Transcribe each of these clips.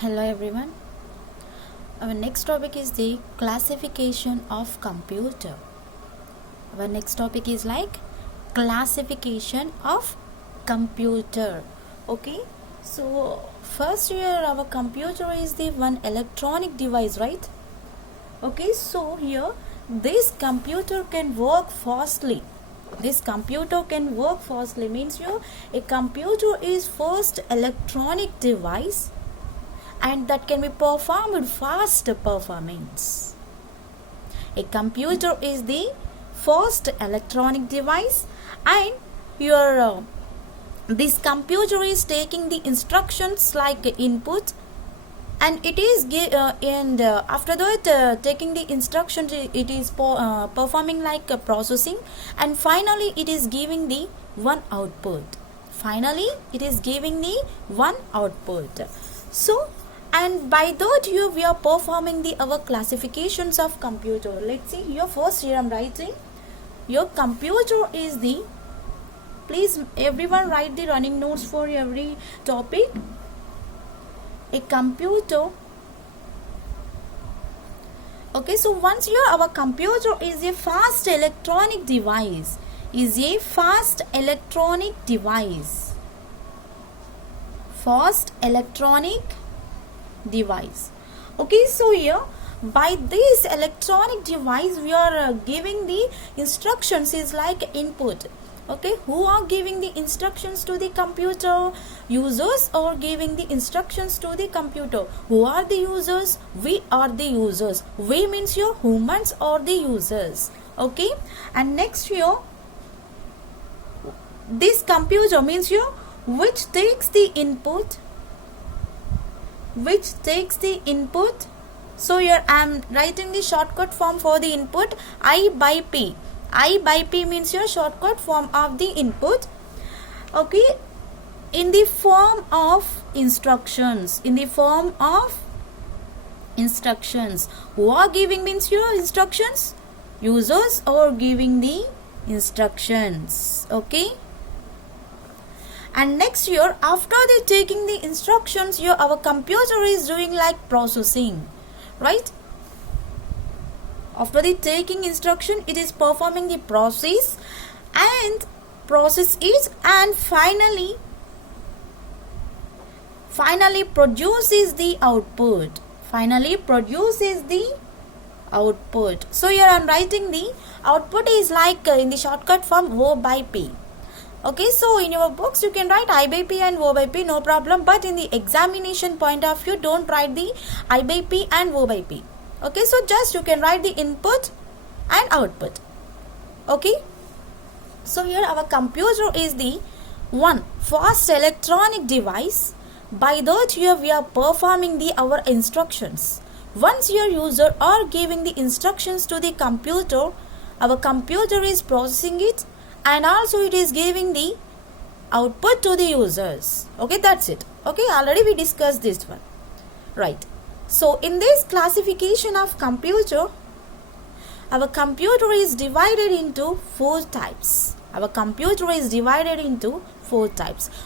Hello everyone. Our next topic is the classification of computer. Our next topic is like classification of computer. Okay. So first here our computer is the one electronic device, right? Okay. So here this computer can work fastly. This computer can work fastly means here a computer is first electronic device and that can be performed fast performance. A computer is the first electronic device and your this computer is taking the instructions like input and it is after that taking the instructions it is performing like processing and finally it is giving the one output. So and by that here we are performing the our classifications of computer. Let's see here first here I am writing your computer is the, please everyone write the running notes for every topic. A computer, okay, so once here our computer is a fast electronic device, okay, so here by this electronic device we are giving the instructions is like input. Okay, who are giving the instructions to the computer? Users are giving the instructions to the computer. Who are the users? We are the users. We means your humans or the users. Okay, and next here this computer means here which takes the input. So here I am writing the shortcut form for the input I by P. I by P means your shortcut form of the input. Okay, in the form of instructions. Who are giving means your instructions? Users are giving the instructions. Okay. And next here after they taking the instructions here our computer is doing like processing, right? After the taking instruction it is performing the process and finally produces the output. So here I am writing the output is like in the shortcut form O by P. Okay, so in your books you can write I by P and O by P, no problem, but in the examination point of view don't write the I by P and O by P. Okay, so just you can write the input and output. Okay, so here our computer is the one fast electronic device. By that here we are performing our instructions. Once your user are giving the instructions to the computer, our computer is processing it and also it is giving the output to the users. Okay, that's it. Okay, already we discussed this one, right? So in this classification of computer, our computer is divided into four types.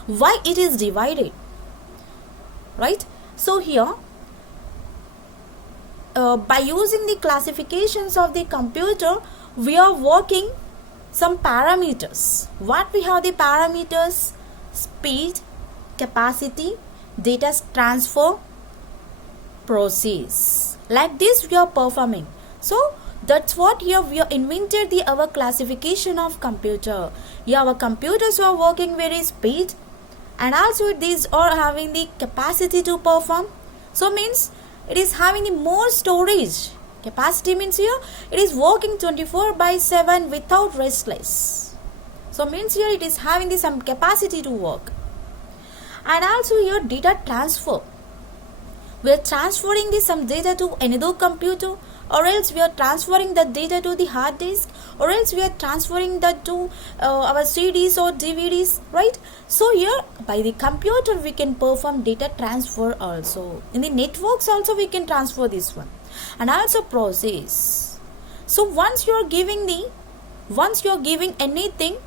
Why it is divided? Right? So here by using the classifications of the computer we are working some parameters. What we have the parameters? Speed, capacity, data transfer, process. Like this we are performing. So that's what here we are invented our classification of computer. Here our computers are working very speed and also these are having the capacity to perform. So means it is having the more storage. Capacity means here it is working 24/7 without restless. So means here it is having the some capacity to work. And also here data transfer. We are transferring some data to another computer, or else we are transferring the data to the hard disk, or else we are transferring that to our CDs or DVDs, right? So here by the computer we can perform data transfer also. In the networks also we can transfer this one. And also process. So once you are giving anything,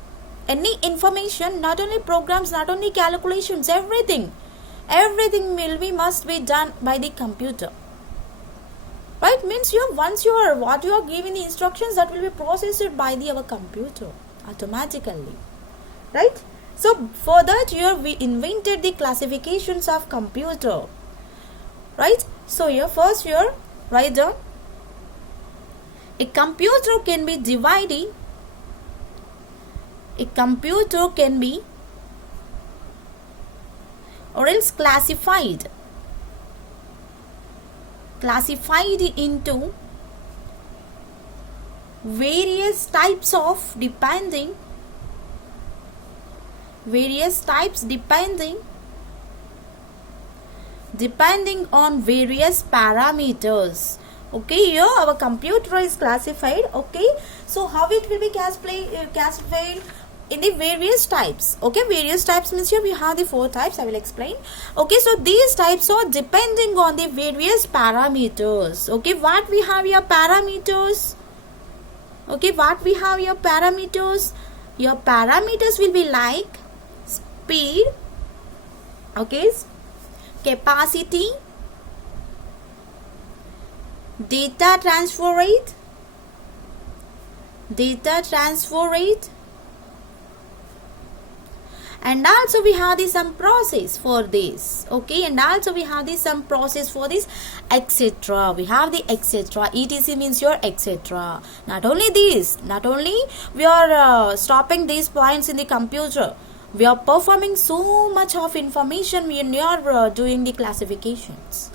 any information, not only programs, not only calculations, everything, everything must be done by the computer. Right, means once you are giving the instructions, that will be processed by our computer automatically. Right, so for that we invented the classifications of computer. Right, so first write down, a computer can be divided, or else classified into various types depending on various parameters. Okay, here our computer is classified. Okay, so how it will be classified? In the various types. Okay, various types means here we have the 4 types. I will explain. Okay, so these types are depending on the various parameters. Okay, what we have here? Parameters. Okay, what we have here? Parameters. Your parameters will be like speed, okay, capacity, data transfer rate, and also we have some process for this. Okay, and also we have some process for this, etc. We have the etc. etc means your etc. Not only we are stopping these points in the computer, we are performing so much of information when you are doing the classifications.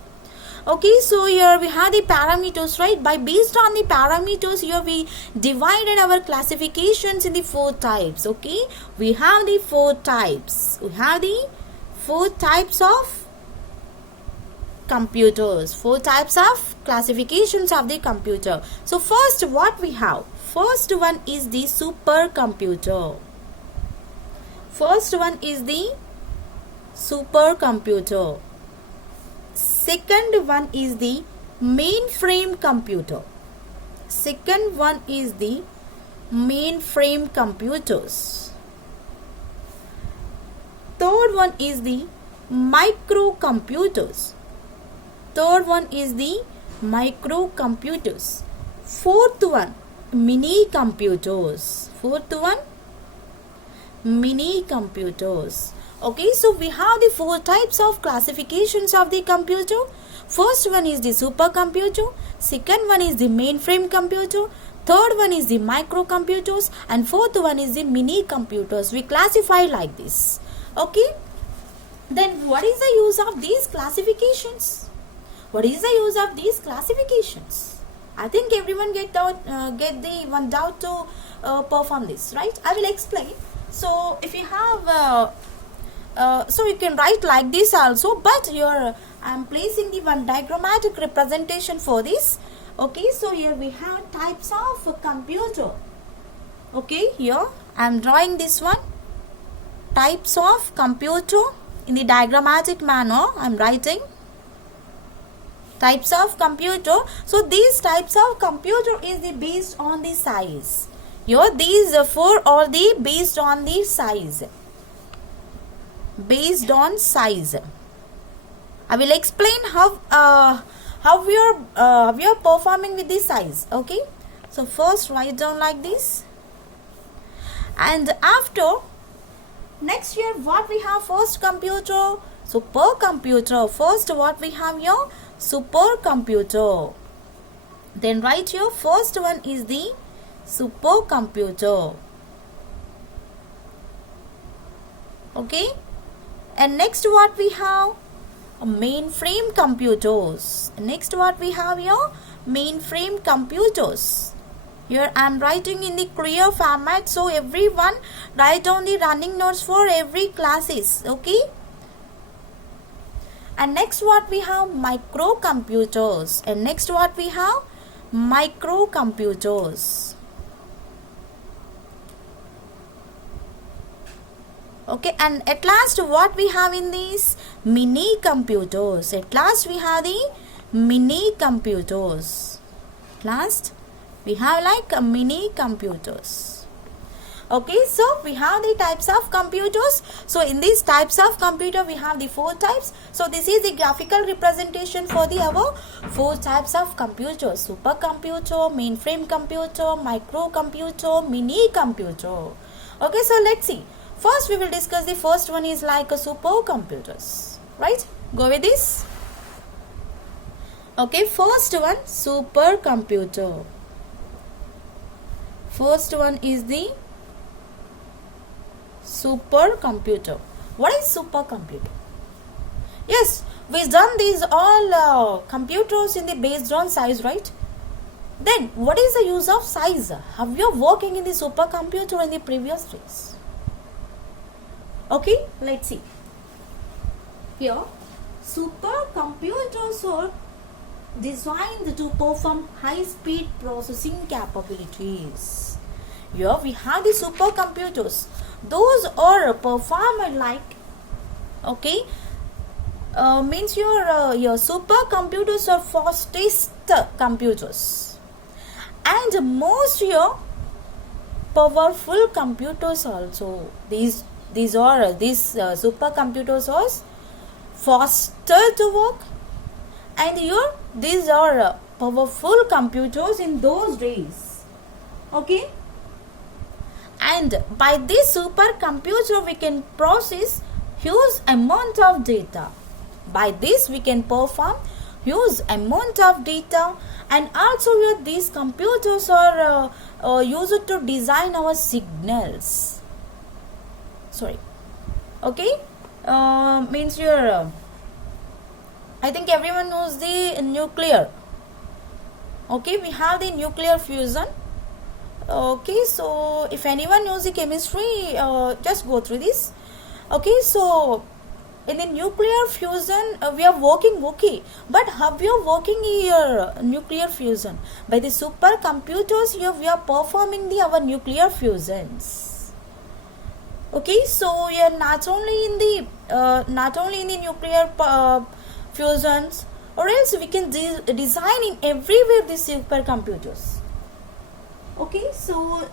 Okay, so here we have the parameters, right? Based on the parameters, here we divided our classifications in the 4 types. Okay, we have the 4 types. We have the 4 types of computers, 4 types of classifications of the computer. So first, what we have? First one is the supercomputer. Second one is the mainframe computer. Third one is the microcomputers. Fourth one, mini computers. Okay, so we have the 4 types of classifications of the computer. First one is the supercomputer, second one is the mainframe computer, third one is the microcomputers, and fourth one is the mini computers. We classify like this. Okay, then what is the use of these classifications? I think everyone get the one doubt to perform this, right? I will explain. So if you have so you can write like this also, but here I am placing the one diagrammatic representation for this. Okay, so here we have types of computer. Okay, here I am drawing this one, types of computer in the diagrammatic manner. I am writing types of computer. So these types of computer is based on the size. Here these 4 are based on the size. I will explain how we are performing with this size. Okay, so first write down like this, and after next year what we have? First computer, supercomputer. First what we have here? Supercomputer. Then write here, first one is the supercomputer. Okay, and next what we have? Mainframe computers. Next what we have here? Mainframe computers. Here I am writing in the clear format, so everyone write down the running notes for every classes. Okay, and next what we have? Microcomputers. And next what we have? Microcomputers. Okay, and at last what we have in these? Mini computers. At last we have the mini computers. Last we have like mini computers. Okay, so we have the types of computers. So in these types of computer we have the 4 types. So this is the graphical representation for the our 4 types of computers: supercomputer, mainframe computer, microcomputer, mini computer. Okay, so let's see. First we will discuss the first one is like a supercomputers, right? Go with this. Okay, first one, supercomputer. First one is the supercomputer. What is supercomputer? Yes, we've done these all computers in the based on size, right? Then what is the use of size? Have you working in the supercomputer in the previous days? Okay, let's see. Here, supercomputers are designed to perform high-speed processing capabilities. Here we have the supercomputers. Those are performed like, okay, means your supercomputers are fastest computers and most your powerful computers also. These supercomputers are faster to work, and these are powerful computers in those days. Okay, and by this supercomputer we can process huge amount of data. By this we can perform huge amount of data, and also these computers are used to design our signals. Sorry. Okay, means I think everyone knows the nuclear. Okay, we have the nuclear fusion. Okay, so if anyone knows the chemistry, just go through this. Okay, so in the nuclear fusion we are working, okay, but how we are working here nuclear fusion? By the supercomputers here we are performing our nuclear fusions. Okay, so we are not only in the nuclear fusions, or else we can design in everywhere the supercomputers. Okay, so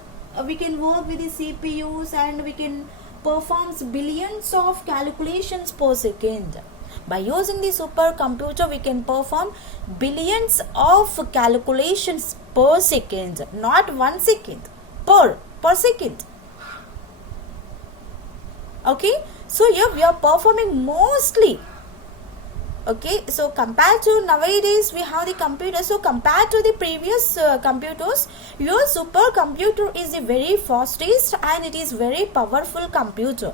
we can work with the CPUs and we can perform billions of calculations per second. By using the supercomputer we can perform billions of calculations per second, not 1 second, per second. Okay, so here we are performing mostly. Okay, so compared to nowadays we have the computer, so compared to the previous computers, your supercomputer is the very fastest and it is very powerful computer.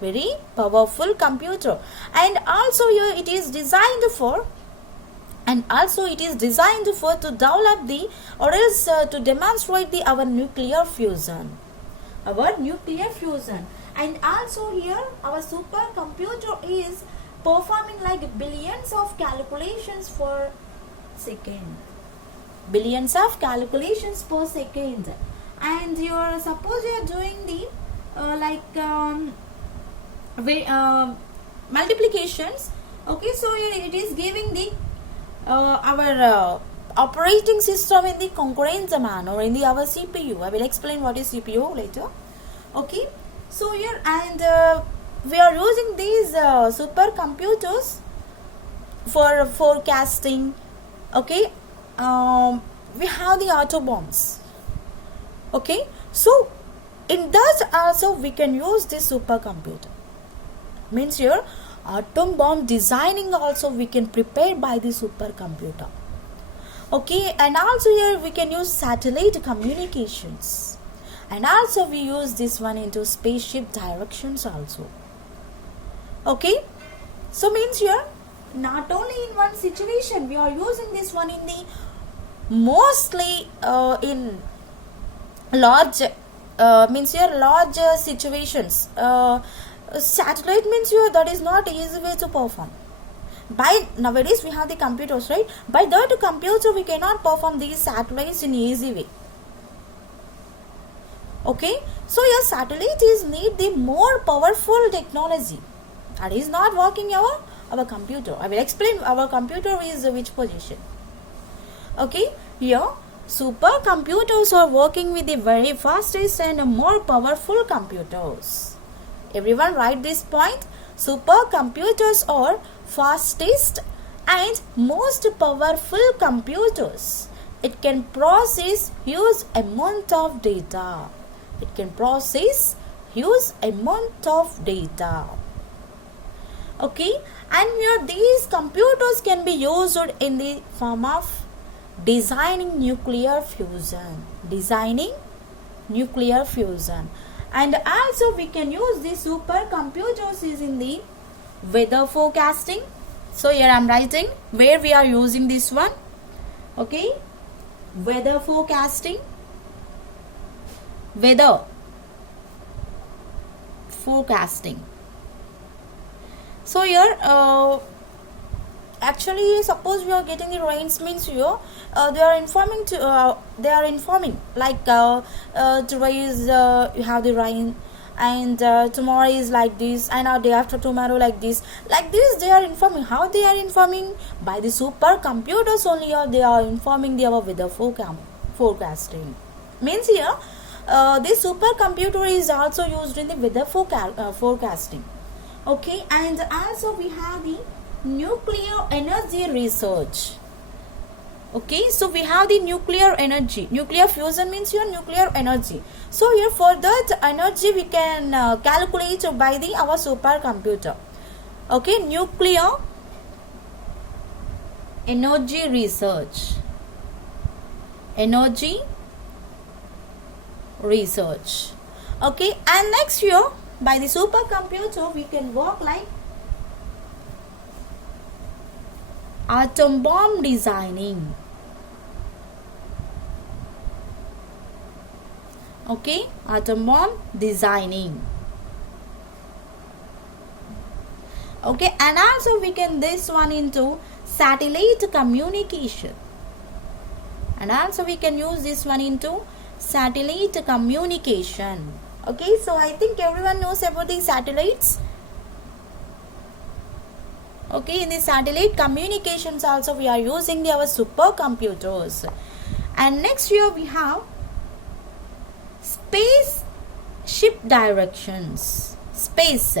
Very powerful computer, and also here it is designed for, to develop the, or else to demonstrate our nuclear fusion. And also here our supercomputer is performing like billions of calculations per second. And suppose you are doing the multiplications. Okay, so it is giving the our operating system in the concurrent manner in our CPU. I will explain what is CPU later. Okay, so here and we are using these supercomputers for forecasting. Okay, we have the atom bombs. Okay, so in that also we can use this supercomputer. Means here atom bomb designing also we can prepare by the supercomputer. Okay, and also here we can use satellite communications, and also we use this one into spaceship directions also. Okay, so means here not only in one situation we are using this one in the mostly in large large situations. Satellite means here that is not easy way to perform. By nowadays we have the computers, right? By that computer we cannot perform these satellites in easy way. Okay, so your satellite is need the more powerful technology. That is not working our computer. I will explain our computer is which position. Okay, here supercomputers are working with the very fastest and more powerful computers. Everyone write this point. Supercomputers are fastest and most powerful computers. It can process huge amount of data. It can process huge amount of data. Okay, and here these computers can be used in the form of designing nuclear fusion. Designing nuclear fusion. And also we can use the supercomputers is in the weather forecasting. So here I am writing where we are using this one. Okay, weather forecasting. Weather forecasting. So here actually suppose we are getting the rains means here they are informing like today is you have the rain, and tomorrow is like this, and our day after tomorrow like this they are informing. How they are informing? By the supercomputers only, or they are informing the our weather forecasting. Means here this supercomputer is also used in the weather forecasting. Okay, and also we have the nuclear energy research. Okay, so we have the nuclear energy. Nuclear fusion means your nuclear energy. So here for that energy we can calculate by the our supercomputer. Okay, nuclear energy research. Energy research. Okay, and next here by the supercomputer we can work like atom bomb designing. Okay, atom bomb designing. Okay, and also we can this one into satellite communication. And also we can use this one into satellite communication. Okay, so I think everyone knows about the satellites. Okay, in the satellite communications also we are using our supercomputers. And next here we have spaceship directions. Space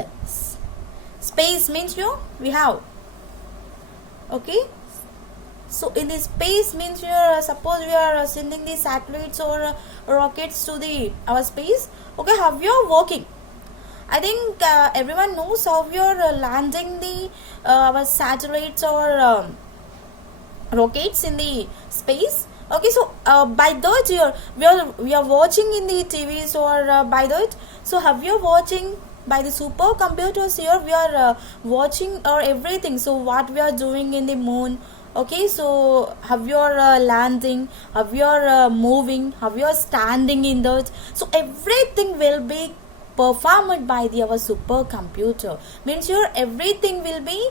means we have. Okay, so in the space means suppose we are sending the satellites or rockets to the our space. Okay, how we are working? I think everyone knows how we are landing the our satellites or rockets in the space. Okay, so by that year we are watching in the TVs or by that. So have you watching by the supercomputers here? We are watching or everything. So what we are doing in the moon. Okay, so how you are landing, how you are moving, how you are standing in that. So everything will be performed by the our supercomputer. Means here everything will be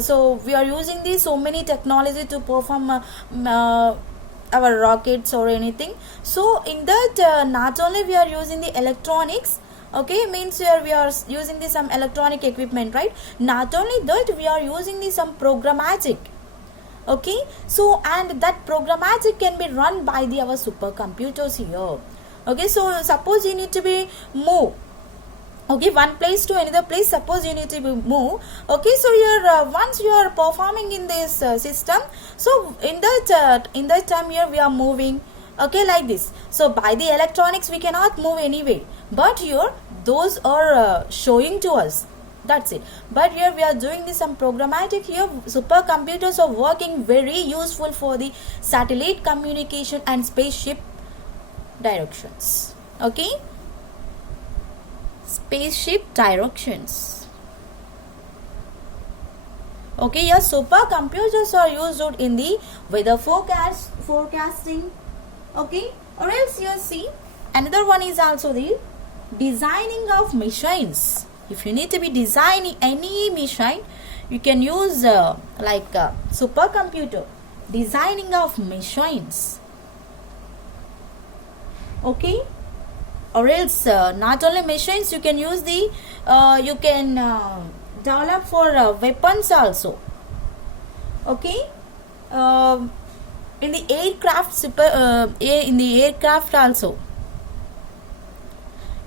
so we are using these so many technology to perform our rockets or anything. So in that not only we are using the electronics. Okay, means here we are using the some electronic equipment, right? Not only that, we are using the some programmatic. Okay, so and that programmatic can be run by the our supercomputers here. Okay, so suppose you need to be move. Okay, one place to another place. Suppose you need to be move. Okay, so here once you are performing in this system, so in that time here we are moving. Okay, like this. So by the electronics we cannot move anyway, but here those are showing to us. That's it. But here we are doing this some programmatic. Here supercomputers are working very useful for the satellite communication and spaceship directions. Okay, spaceship directions. Okay, your supercomputers are used in the weather forecasting. Okay, or else you see another one is also the designing of machines. If you need to be designing any machine, you can use supercomputer. Designing of machines. Okay, or else not only machines, you can use the you can develop for weapons also. Okay, in the aircraft in the aircraft also.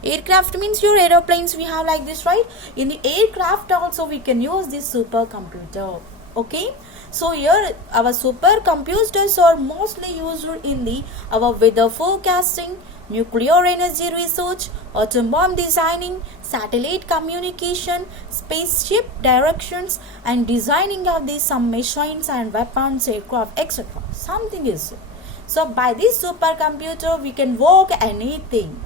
Aircraft means your aeroplanes we have like this, right? In the aircraft also we can use this supercomputer. Okay, so here our supercomputers are mostly used in the our weather forecasting, nuclear energy research, atom bomb designing, satellite communication, spaceship directions, and designing of these some machines and weapons, aircraft, etc. Something is so by this supercomputer we can work anything.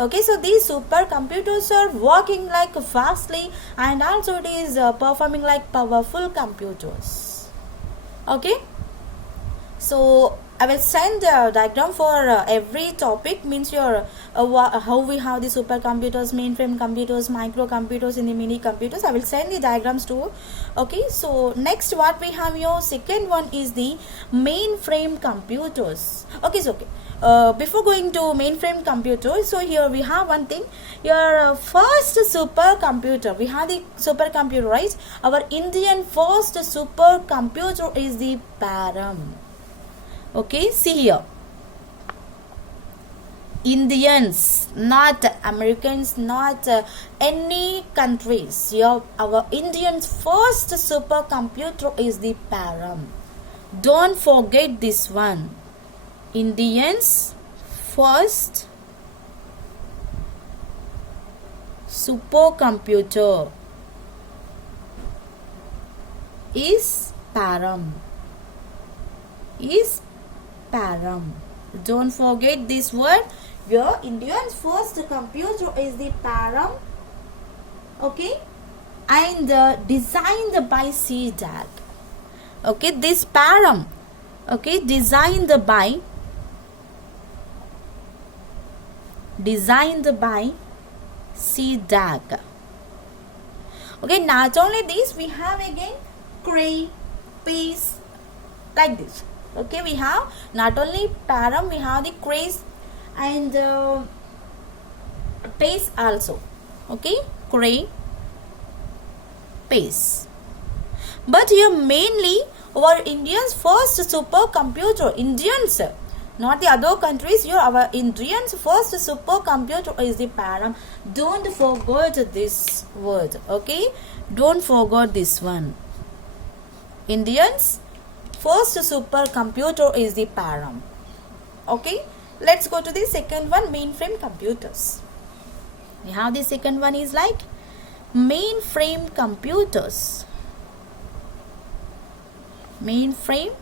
Okay, so these supercomputers are working like fastly, and also it is performing like powerful computers. Okay, so I will send a diagram for every topic, means your how we have the supercomputers, mainframe computers, microcomputers, in the mini computers. I will send the diagrams too. Okay, so next what we have here, second one is the mainframe computers. Okay. Before going to mainframe computer, so here we have one thing. Your first supercomputer, we have the supercomputer, right? Our Indian first supercomputer is the Param. Okay, see here. Indians, not Americans, not any countries. Here, our Indians first supercomputer is the Param. Don't forget this one. Indians first supercomputer is Param. Don't forget this word. Your Indians first computer is the Param. Okay, and designed by CDAC. Okay, this Param. Okay, designed by CDAC. Okay, not only this, we have again Cray, Pace, like this. Okay, we have not only Param, we have the Cray and Pace also. Okay, Cray, Pace. But here mainly our Indians first supercomputer, Indians, not the other countries. Here our Indians first supercomputer is the Param. Don't forget this word. Okay, don't forget this one. Indians first supercomputer is the Param. Okay, let's go to the second one, mainframe computers. We have the second one is like mainframe computers. Mainframe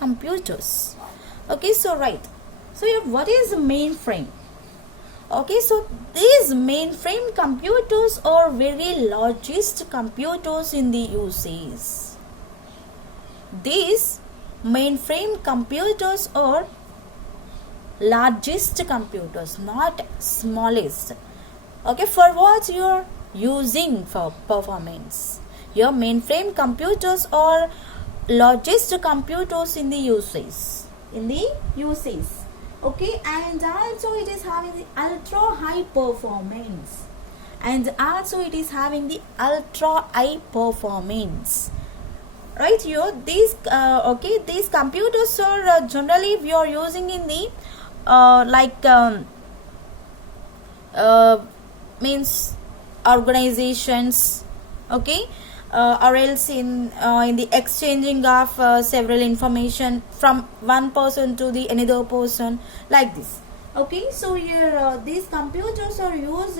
computers. Okay, so right. So what is mainframe? Okay, so these mainframe computers are very largest computers in the uses. These mainframe computers are largest computers, not smallest. Okay, for what you are using for performance. Your mainframe computers are largest computers in the uses. Okay, and also it is having the ultra high performance. Right here, these these computers are generally we are using in the means organizations. Okay. Or else in the exchanging of several information from one person to the another person, like this. Okay, so here these computers are used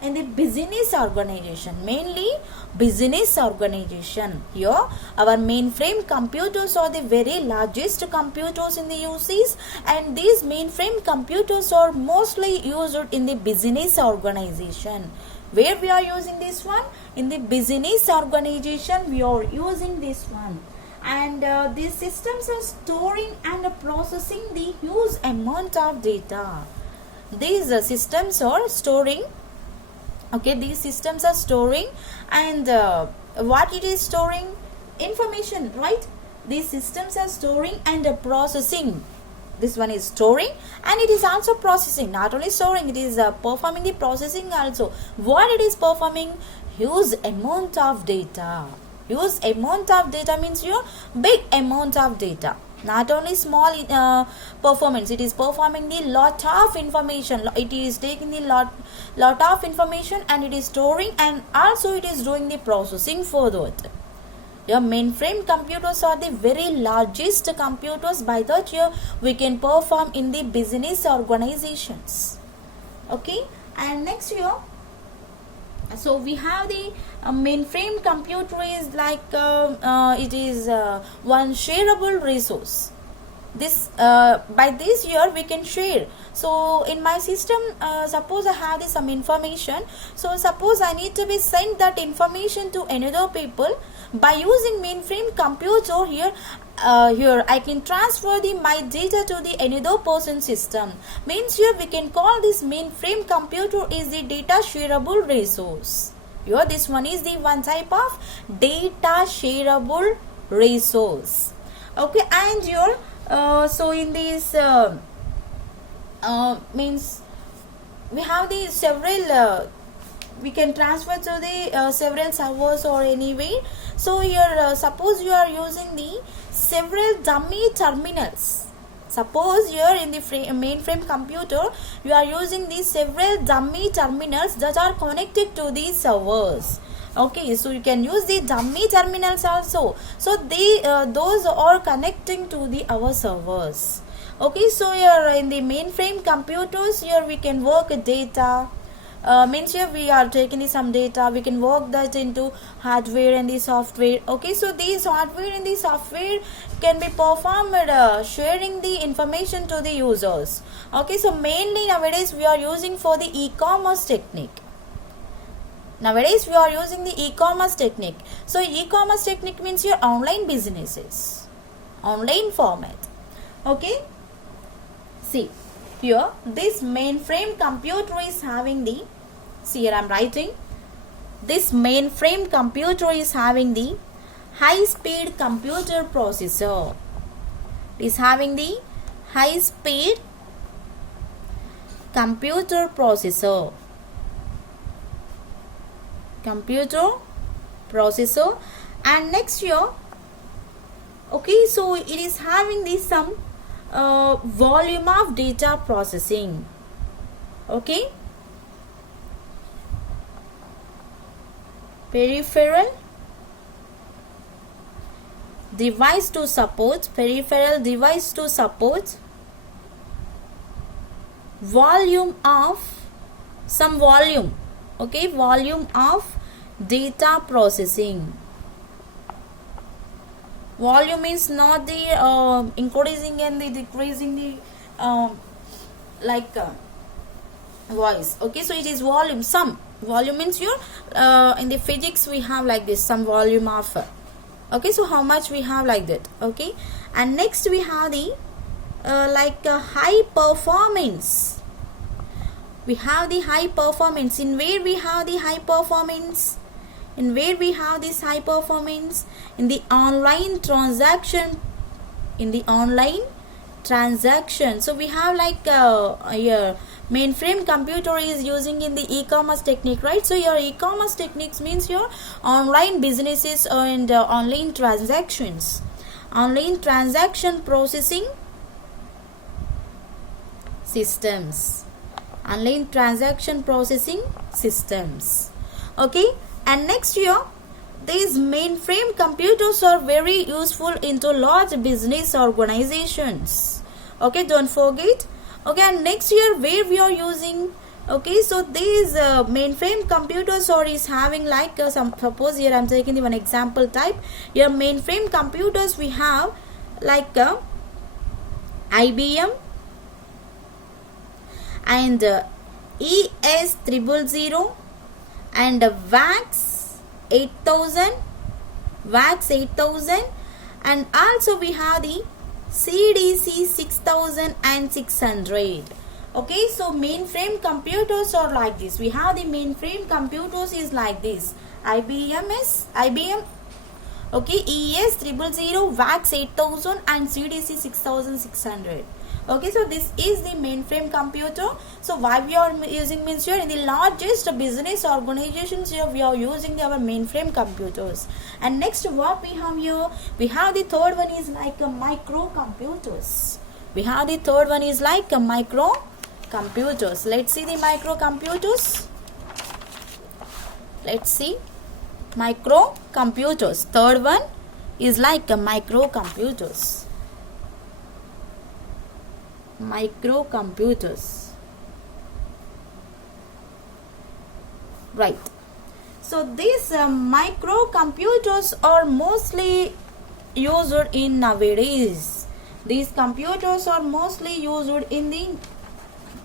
in the business organization, mainly business organization. Here our mainframe computers are the very largest computers in the uses, and these mainframe computers are mostly used in the business organization. Where we are using this one? In the business organization we are using this one. And these systems are storing and processing the huge amount of data. These systems are storing. Okay, these systems are storing, and what it is storing? Information, right? These systems are storing and processing. This one is storing and it is also processing. Not only storing, it is performing the processing also. What it is performing? Huge amount of data. Huge amount of data means your big amount of data. Not only small performance, it is performing the lot of information. It is taking the lot of information and it is storing, and also it is doing the processing further. Your mainframe computers are the very largest computers. By that here we can perform in the business organizations. Okay, and next here, so we have the mainframe computer is like it is one shareable resource. This by this year we can share. So in my system, suppose I have some information, so suppose I need to be send that information to another people. By using mainframe computer here, here I can transfer my data to the another person system. Means here we can call this mainframe computer is the data shareable resource. Here this one is the one type of data shareable resource. Okay, and here so in this means we have the several we can transfer to the several servers or anyway. So here suppose you are using the several dummy terminals. Suppose here in the mainframe computer you are using these several dummy terminals that are connected to these servers. Okay, so you can use the dummy terminals also. So they those are connecting to the our servers. Okay, so here in the mainframe computers, here we can work data. Means here we are taking some data, we can work that into hardware and the software. Okay, so these hardware and the software can be performed sharing the information to the users. Okay, so mainly nowadays we are using for the e-commerce technique. Nowadays we are using the e-commerce technique. So e-commerce technique means your online businesses, online format. Okay, see here this mainframe computer is having the, see here I am writing, this mainframe computer is having the high speed computer processor. It is having the high speed computer processor. And next here, okay, so it is having this some volume of data processing. Okay, peripheral device to support volume of some volume. Okay, volume of data processing. Volume is not the increasing and the decreasing the voice. Okay, so it is volume. Some volume means your in the physics we have like this, some volume of okay, so how much we have like that. Okay, and next we have the high performance. We have the high performance. In where we have the high performance? In where we have this high performance? In the online transaction. In the online transaction. So we have like here mainframe computer is using in the e-commerce technique, right? So your e-commerce techniques means your online businesses and online transactions. Online transaction processing systems. Online transaction processing systems. Okay, and next here, these mainframe computers are very useful into large business organizations. Okay, don't forget. Okay, and next year where we are using, okay, so these mainframe computers or is having like some, suppose here I am taking the one example type. Here mainframe computers we have like IBM and ES000 and VAX 8000, and also we have the CDC 6600. Okay, so mainframe computers are like this. We have the mainframe computers is like this. IBM, okay, ES000, VAX 8000 and CDC 6600. Okay, so this is the mainframe computer. So why we are using means here in the largest business organizations here we are using our mainframe computers. And next what we have here, we have the third one is like a microcomputers. We have the third one is like a microcomputers. Let's see the microcomputers. Let's see microcomputers. Third one is like a microcomputers. Microcomputers. Right. So these microcomputers are mostly used in nowadays. These computers are mostly used in the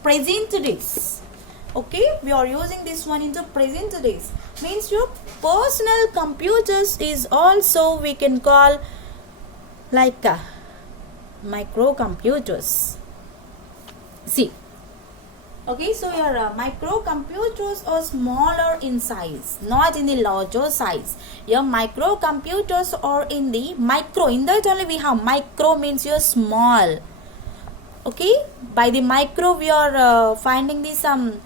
present days. Okay, we are using this one in the present days. Means your personal computers is also we can call like microcomputers. See, okay, so your microcomputers are smaller in size, not in the larger size. Your microcomputers are in the micro. In that only we have micro means your small. Okay, by the micro we are finding the some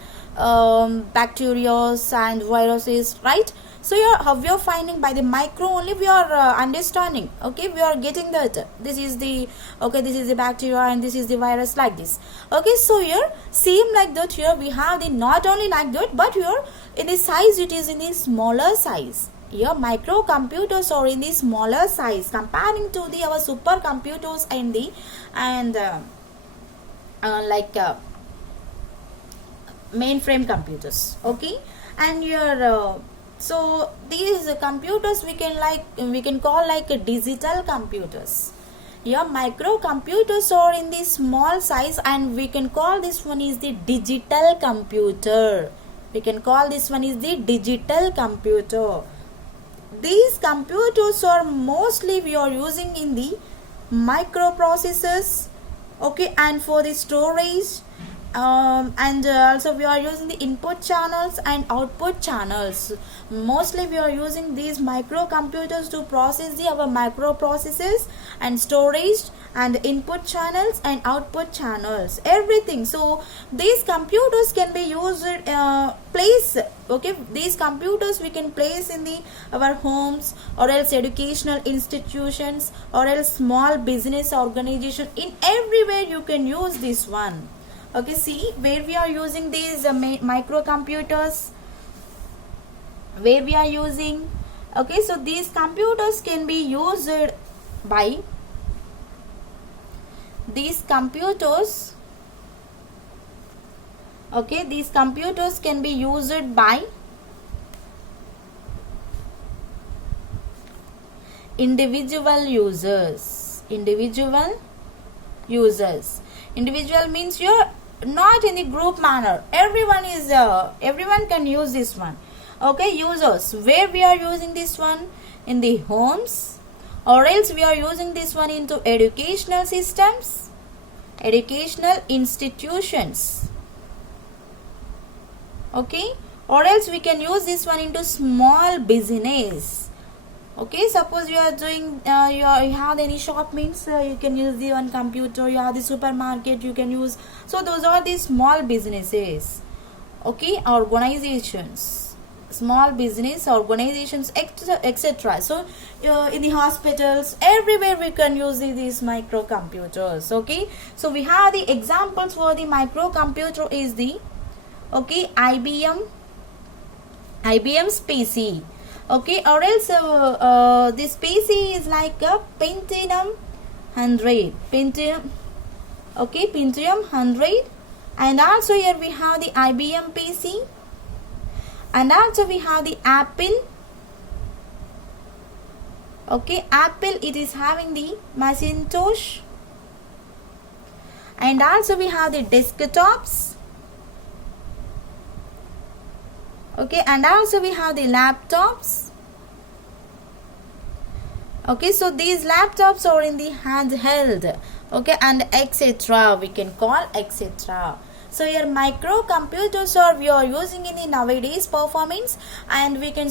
bacteria and viruses, right? So how we are finding by the micro only we are understanding. Okay, we are getting that this is the this is the bacteria and this is the virus, like this. Okay, so here same like that here we have the not only like that, but here in the size it is in the smaller size. Here microcomputers are in the smaller size comparing to the our supercomputers and the mainframe computers. Okay, and your so these computers we can call like digital computers. Your microcomputers are in the small size and we can call this one is the digital computer. We can call this one is the digital computer. These computers are mostly we are using in the microprocessors. Okay, and for the storage and also we are using the input channels and output channels. Mostly we are using these microcomputers to process the our microprocessors and storage and input channels and output channels, everything. So these computers can be used place. Okay, these computers we can place in the our homes or else educational institutions or else small business organization. In everywhere you can use this one. Okay, see where we are using these microcomputers, where we are using. Okay, so these computers can be used by these computers. Okay, these computers can be used by individual users. Individual means you're not in the group manner. Everyone can use this one. Okay, users, where we are using this one in the homes, or else we are using this one into educational systems, educational institutions. Okay, or else we can use this one into small business. Okay, suppose you are doing you have any shop means you can use the one computer. You have the supermarket you can use. So those are the small businesses. Okay, organizations, small business organizations, etc. So in the hospitals, everywhere we can use these microcomputers. Okay, so we have the examples for the microcomputer is the IBM's PC. Okay, or else this PC is like a Pentium 100. Pentium 100. And also here we have the IBM PC. And also we have the Apple. Okay, Apple, it is having the Macintosh. And also we have the desktops. Okay, and also we have the laptops. Okay, so these laptops are in the handheld. Okay, and etc. We can call etc. So your microcomputers are we are using in the nowadays performance, and we can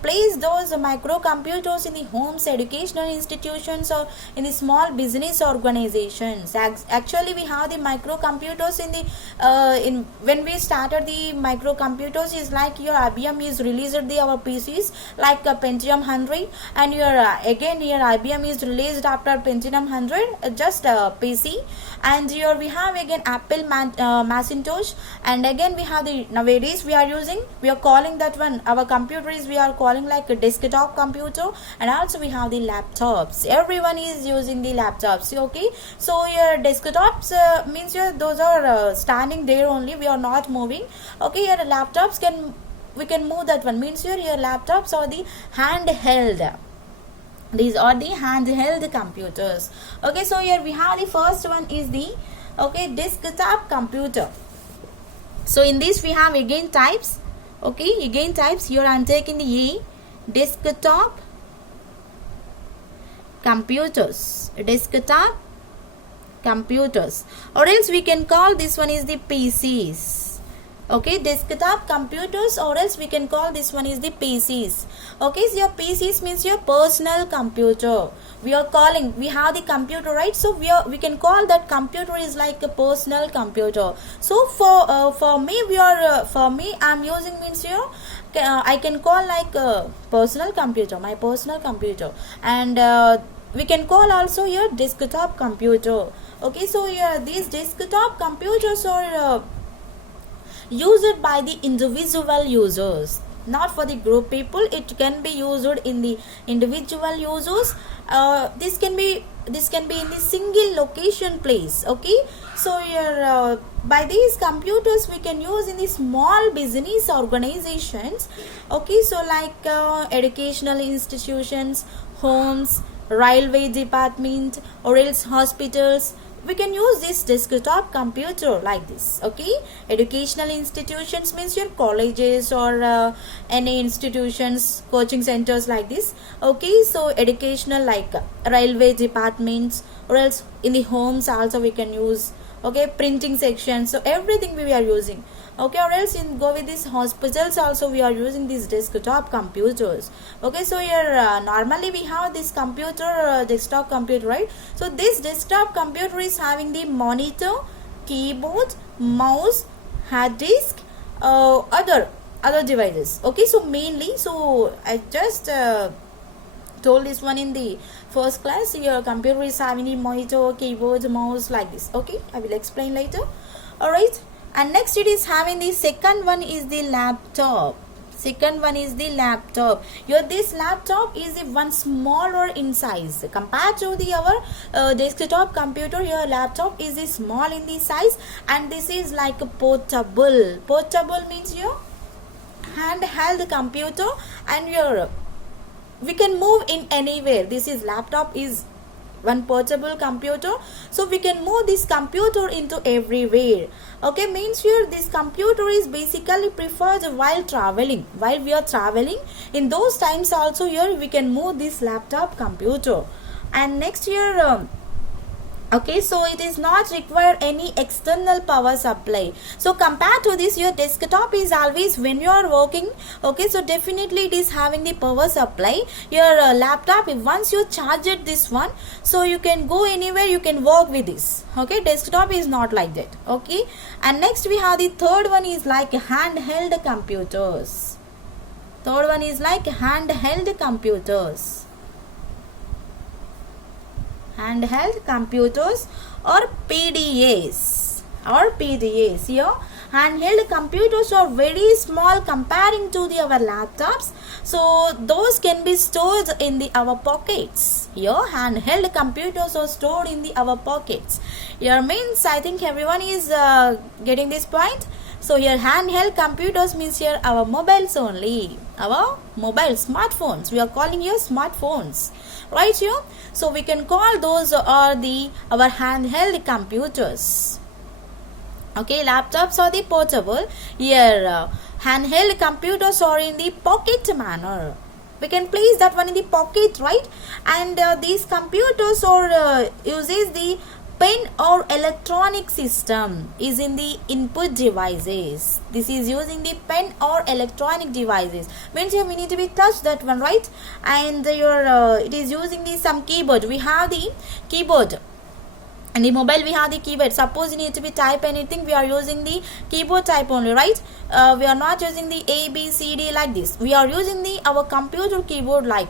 place those microcomputers in the homes, educational institutions, or in the small business organizations. Actually, we have the microcomputers in the in when we started the microcomputers is like your IBM is released the our PCs like Pentium 100, and your again your IBM is released after Pentium 100 just PC, and here we have again Apple Macintosh, and again we have the nowadays we are calling that one our computer is we are calling like a desktop computer, and also we have the laptops. Everyone is using the laptops. Okay, so your desktops means those are standing there only, we are not moving. Okay, your laptops we can move that one, means your laptops are the handheld. These are the handheld computers. Okay, so here we have the first one is the desktop computer. So in this we have again types. Okay, again types. Here I am taking the A, desktop computers, desktop computers, or else we can call this one is the PCs. Okay, desktop computers, or else we can call this one is the PCs. Okay, so your PCs means your personal computer. We have the computer, right? So we can call that computer is like a personal computer. So for me I'm using means here I can call like a personal computer, my personal computer, and we can call also your desktop computer. Okay, so these desktop computers are used by the individual users, not for the group people. It can be used in the individual users. This can be in the single location place. Okay, so here by these computers we can use in the small business organizations. Okay, so like educational institutions, homes, railway department, or else hospitals. We can use this desktop computer like this. Okay, educational institutions means your colleges or any institutions, coaching centers like this. Okay, so educational like railway departments, or else in the homes also we can use. Okay, printing sections, so everything we are using. Okay, or else go with these hospitals also we are using these desktop computers. Okay, so here normally we have this computer, desktop computer, right? So this desktop computer is having the monitor, keyboard, mouse, hard disk, other devices. Okay, so mainly, so I just told this one in the first class. Your computer is having the monitor, keyboard, mouse like this. Okay, I will explain later. All right. And next it is having the second one is the laptop. Second one is the laptop. Here this laptop is the one smaller in size compared to the our desktop computer. Your laptop is the small in the size, and this is like a portable. Portable means your handheld computer, and your we can move in anywhere. This is laptop is one portable computer, so we can move this computer into everywhere. Okay, means here this computer is basically preferred while traveling. While we are traveling, in those times also here we can move this laptop computer. And next here okay, so it is not require any external power supply. So compared to this, your desktop is always when you are working. Okay, so definitely it is having the power supply. Your laptop, if once you charge it this one, so you can go anywhere, you can work with this. Okay, desktop is not like that. Okay, and next we have the third one is like handheld computers. Third one is like handheld computers. Handheld computers or PDAs. Here handheld computers are very small comparing to our laptops, so those can be stored in our pockets. Here handheld computers are stored in our pockets. Here means I think everyone is getting this point. So here handheld computers means here our mobiles only, our mobile smartphones. We are calling here smartphones, right here. So we can call those are our handheld computers. Okay, laptops are the portable. Here handheld computers are in the pocket manner. We can place that one in the pocket, right? And these computers are uses the pen or electronic system is in the input devices. This is using the pen or electronic devices. Means here we need to be touch that one, right? And your it is using the some keyboard. We have the keyboard. In the mobile we have the keyboard. Suppose you need to be type anything, we are using the keyboard type only, right? We are not using the A, B, C, D like this. We are using the our computer keyboard like,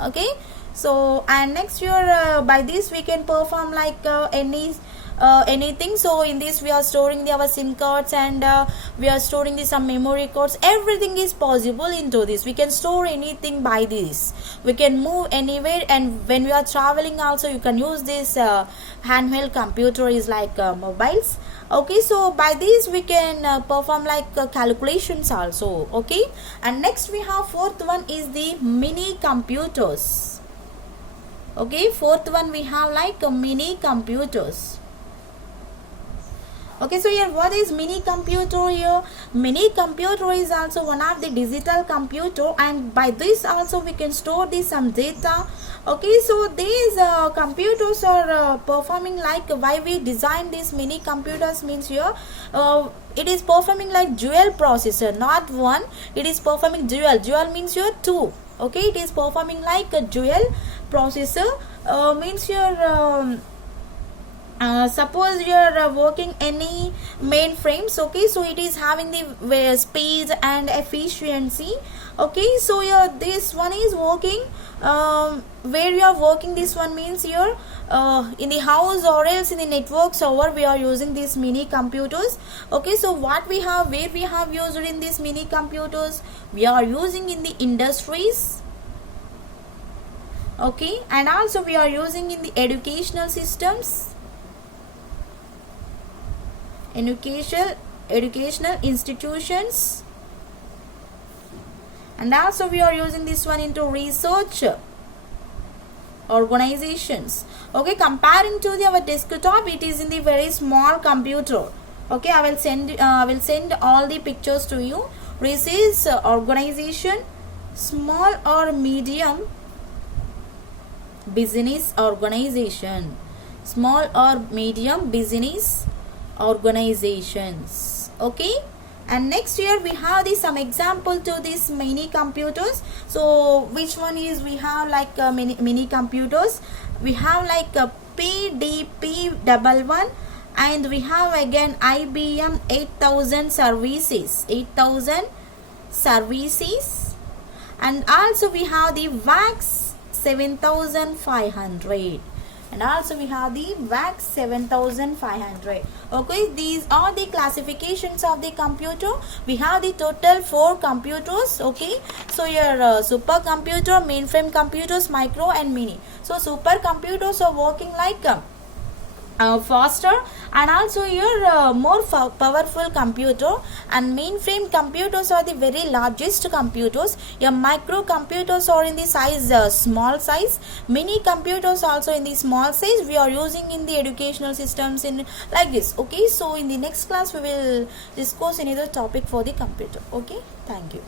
okay? So and next year by this we can perform like anything. So in this we are storing our SIM cards, and we are storing some memory cards. Everything is possible into this. We can store anything by this. We can move anywhere, and when we are traveling also you can use this handheld computer is like mobiles. Okay, so by this we can perform like calculations also. Okay, and next we have fourth one is the mini computers. Okay, fourth one we have like mini computers. Okay, so here what is mini computer here? Mini computer is also one of the digital computer, and by this also we can store this some data. Okay, so these computers are performing like, why we design these mini computers means here it is performing like dual processor, not one. It is performing dual. Dual means here two. Okay, it is performing like a dual processor. Means here suppose you are working any mainframes. Okay, so it is having the speed and efficiency. Okay, so here this one is working where you are working. This one means here in the house or else in the network server we are using these mini computers. Okay, so what we have, where we have used in these mini computers, we are using in the industries. Okay, and also we are using in the educational systems, educational institutions, and also we are using this one into research organizations. Okay, comparing to our desktop, it is in the very small computer. Okay, I will send all the pictures to you. Research organization, small or medium business organization, small or medium business organizations. Okay, and next here we have some example to these mini computers. So which one is, we have like mini computers. We have like a PDP-11, and we have again IBM 8000 services, and also we have the VAX 7500, and also we have the VAX 7500. Okay, these are the classifications of the computer. We have the total 4 computers. Okay, so your supercomputer, mainframe computers, micro and mini. So supercomputers are working like faster, and also your more powerful computer, and mainframe computers are the very largest computers. Your micro computers are in the size small size, mini computers also in the small size. We are using in the educational systems in like this. Okay, so in the next class we will discuss another topic for the computer. Okay, thank you.